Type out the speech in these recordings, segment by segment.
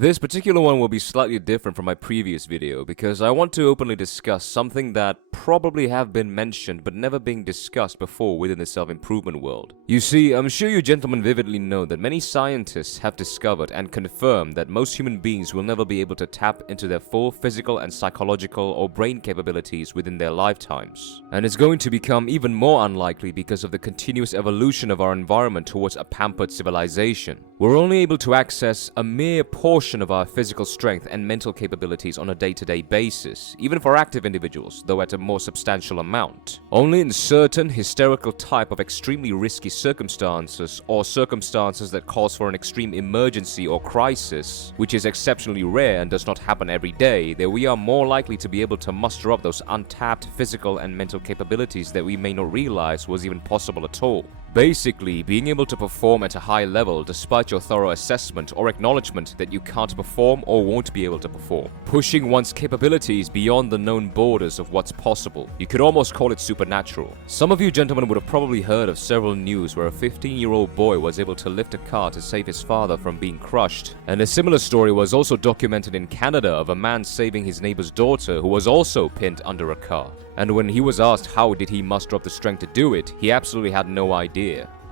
This particular one will be slightly different from my previous video because I want to openly discuss something that probably have been mentioned but never being discussed before within the self-improvement world. You see, I'm sure you gentlemen vividly know that many scientists have discovered and confirmed that most human beings will never be able to tap into their full physical and psychological or brain capabilities within their lifetimes. And it's going to become even more unlikely because of the continuous evolution of our environment towards a pampered civilization. We're only able to access a mere portion of our physical strength and mental capabilities on a day-to-day basis, even for active individuals, though at a more substantial amount. Only in certain hysterical type of extremely risky circumstances, or circumstances that calls for an extreme emergency or crisis, which is exceptionally rare and does not happen every day, that we are more likely to be able to muster up those untapped physical and mental capabilities that we may not realize was even possible at all. Basically, being able to perform at a high level despite your thorough assessment or acknowledgement that you can't perform or won't be able to perform. Pushing one's capabilities beyond the known borders of what's possible. You could almost call it supernatural. Some of you gentlemen would have probably heard of several news where a 15-year-old boy was able to lift a car to save his father from being crushed. And a similar story was also documented in Canada of a man saving his neighbor's daughter who was also pinned under a car. And when he was asked how did he muster up the strength to do it, he absolutely had no idea.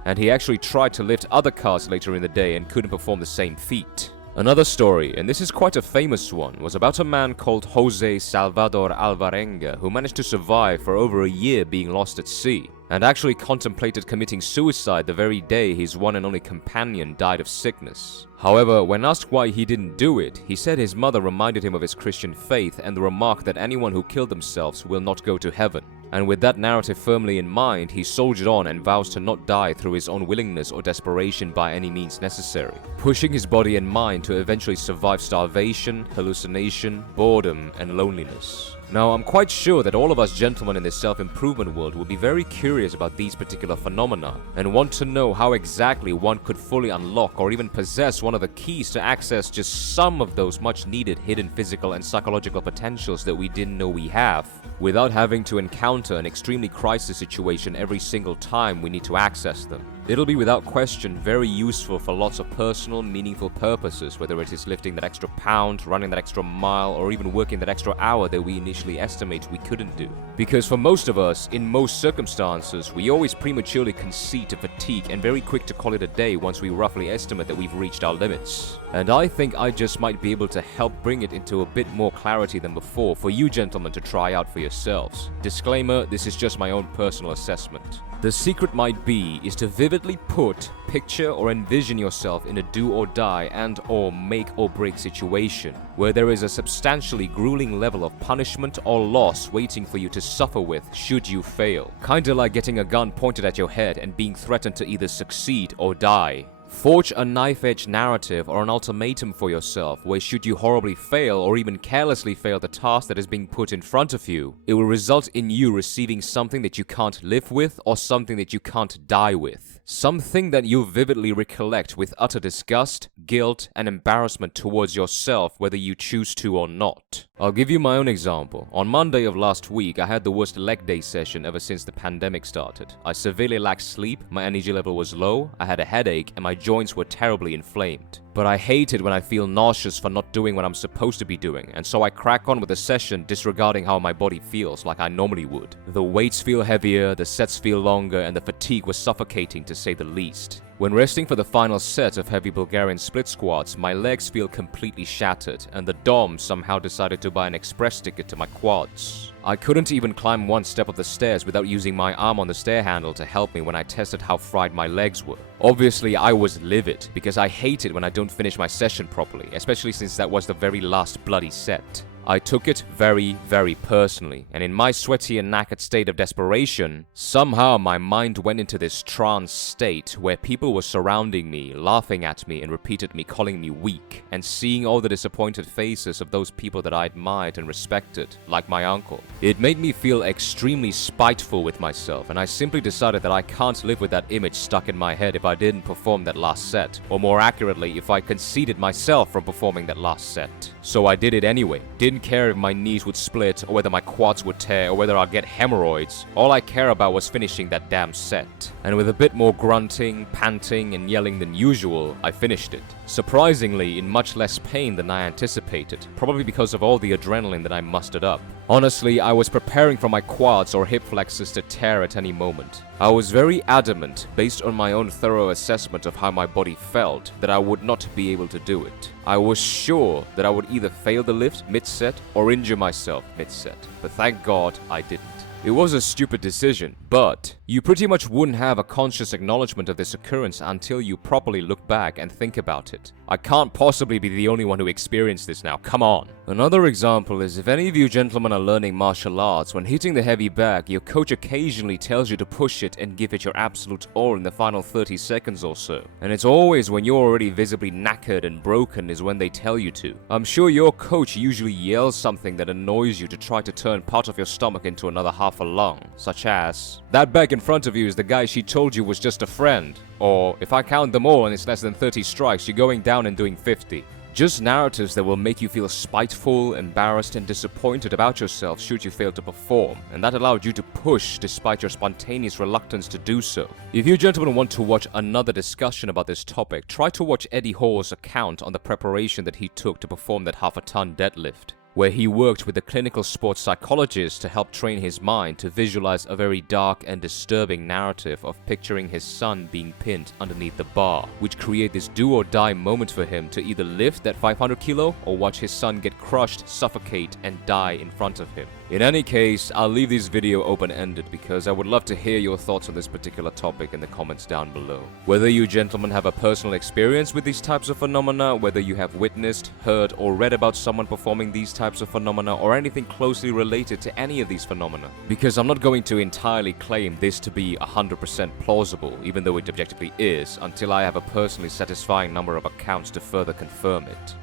And he actually tried to lift other cars later in the day and couldn't perform the same feat. Another story, and this is quite a famous one, was about a man called Jose Salvador Alvarenga who managed to survive for over a year being lost at sea, and actually contemplated committing suicide the very day his one and only companion died of sickness. However, when asked why he didn't do it, he said his mother reminded him of his Christian faith and the remark that anyone who killed themselves will not go to heaven. And with that narrative firmly in mind, he soldiered on and vows to not die through his own willingness or desperation by any means necessary, pushing his body and mind to eventually survive starvation, hallucination, boredom, and loneliness. Now, I'm quite sure that all of us gentlemen in this self-improvement world will be very curious about these particular phenomena and want to know how exactly one could fully unlock or even possess one of the keys to access just some of those much needed hidden physical and psychological potentials that we didn't know we have, without having to encounter an extremely crisis situation every single time we need to access them. It'll be without question very useful for lots of personal, meaningful purposes, whether it is lifting that extra pound, running that extra mile, or even working that extra hour that we initially estimate we couldn't do. Because for most of us, in most circumstances, we always prematurely concede to fatigue and very quick to call it a day once we roughly estimate that we've reached our limits. And I think I just might be able to help bring it into a bit more clarity than before for you gentlemen to try out for yourselves. Disclaimer, this is just my own personal assessment. The secret might be is to vividly put, picture or envision yourself in a do or die and or make or break situation where there is a substantially grueling level of punishment or loss waiting for you to suffer with should you fail. Kinda like getting a gun pointed at your head and being threatened to either succeed or die. Forge a knife-edge narrative or an ultimatum for yourself where should you horribly fail or even carelessly fail the task that is being put in front of you, it will result in you receiving something that you can't live with or something that you can't die with. Something that you vividly recollect with utter disgust, guilt, and embarrassment towards yourself whether you choose to or not. I'll give you my own example. On Monday of last week, I had the worst leg day session ever since the pandemic started. I severely lacked sleep, my energy level was low, I had a headache, and my joints were terribly inflamed. But I hate it when I feel nauseous for not doing what I'm supposed to be doing, and so I crack on with the session disregarding how my body feels like I normally would. The weights feel heavier, the sets feel longer, and the fatigue was suffocating to say the least. When resting for the final set of heavy Bulgarian split squats, my legs feel completely shattered, and the Dom somehow decided to buy an express ticket to my quads. I couldn't even climb one step of the stairs without using my arm on the stair handle to help me when I tested how fried my legs were. Obviously, I was livid, because I hate it when I don't finish my session properly, especially since that was the very last bloody set. I took it very, very personally, and in my sweaty and knackered state of desperation, somehow my mind went into this trance state where people were surrounding me, laughing at me and repeatedly calling me weak, and seeing all the disappointed faces of those people that I admired and respected, like my uncle. It made me feel extremely spiteful with myself, and I simply decided that I can't live with that image stuck in my head if I didn't perform that last set, or more accurately, if I conceded myself from performing that last set. So I did it anyway. Didn't care if my knees would split, or whether my quads would tear, or whether I'd get hemorrhoids. All I care about was finishing that damn set. And with a bit more grunting, panting, and yelling than usual, I finished it. Surprisingly, in much less pain than I anticipated, probably because of all the adrenaline that I mustered up. Honestly, I was preparing for my quads or hip flexors to tear at any moment. I was very adamant, based on my own thorough assessment of how my body felt, that I would not be able to do it. I was sure that I would either fail the lift mid-set or injure myself mid-set, but thank God I didn't. It was a stupid decision, but you pretty much wouldn't have a conscious acknowledgement of this occurrence until you properly look back and think about it. I can't possibly be the only one who experienced this now, come on. Another example is if any of you gentlemen are learning martial arts, when hitting the heavy bag, your coach occasionally tells you to push it and give it your absolute all in the final 30 seconds or so. And it's always when you're already visibly knackered and broken is when they tell you to. I'm sure your coach usually yells something that annoys you to try to turn part of your stomach into another half a lung, such as, "That bag in front of you is the guy she told you was just a friend," or "If I count them all and it's less than 30 strikes, you're going down and doing 50. Just narratives that will make you feel spiteful, embarrassed, and disappointed about yourself should you fail to perform, and that allowed you to push despite your spontaneous reluctance to do so. If you gentlemen want to watch another discussion about this topic, try to watch Eddie Hall's account on the preparation that he took to perform that half-a-ton deadlift, where he worked with a clinical sports psychologist to help train his mind to visualize a very dark and disturbing narrative of picturing his son being pinned underneath the bar, which create this do-or-die moment for him to either lift that 500 kilo or watch his son get crushed, suffocate, and die in front of him. In any case, I'll leave this video open-ended because I would love to hear your thoughts on this particular topic in the comments down below. Whether you gentlemen have a personal experience with these types of phenomena, whether you have witnessed, heard, or read about someone performing these types of phenomena, or anything closely related to any of these phenomena. Because I'm not going to entirely claim this to be 100% plausible, even though it objectively is, until I have a personally satisfying number of accounts to further confirm it.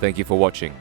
Thank you for watching.